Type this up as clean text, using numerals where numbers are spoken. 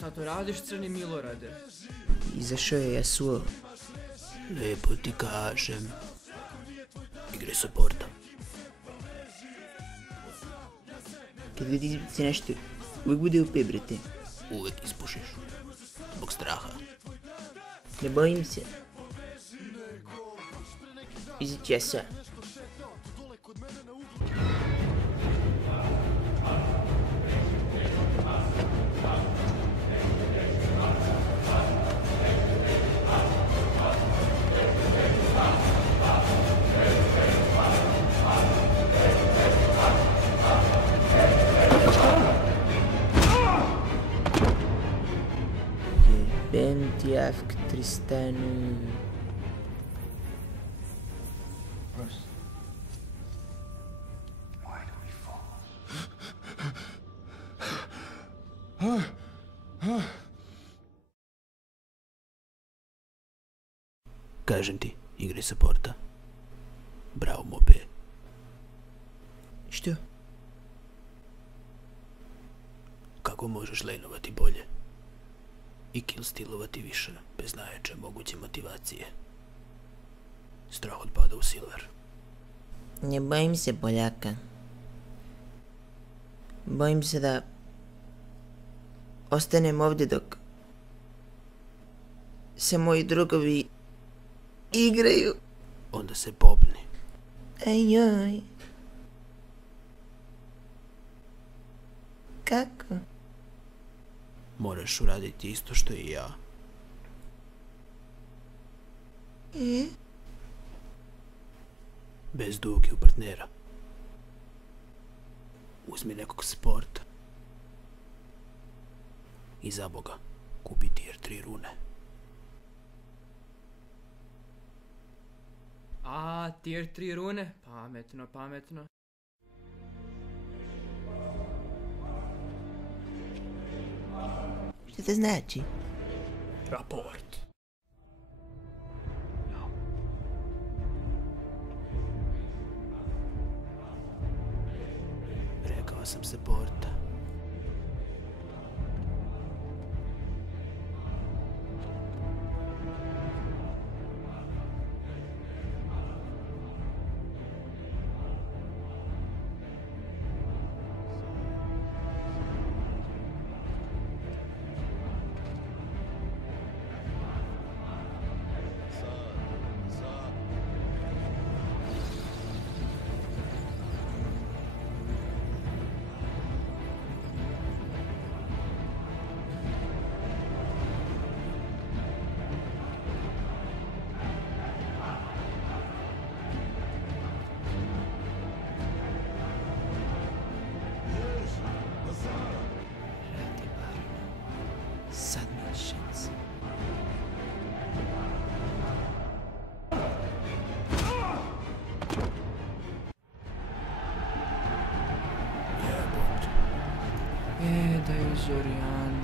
Šta to radiš, Crni Milorade? Izašao je Yasuo. Lepo ti kažem. Igre supporta. Kad god izbaci nešto, uvijek bude UP, brate. Uvijek ispušiš. Zbog straha. Ne bojim se. Izaći ja sam. Jebem ti Afk Tristanu. Kažem ti, igre supporta. Bravo, mobe. Što? Kako možeš laneovati bolje? I kill stealovati više, bez najjače moguće motivacije. Strah od pada u silver. Ne bojim se, Poljaka. Bojim se da ostanem ovdje dok se moji drugovi igraju. Onda se popni. Ajoj. Kako? Moraš uraditi isto što i ja. Bez duge u partnera. Uzmi nekog sporta. I za Boga, kupi tier 3 rune. A, tier 3 rune? Pametno, pametno. Što to znači? Raport. Rekao sam se porta. Submissions. Daju Zorijanu.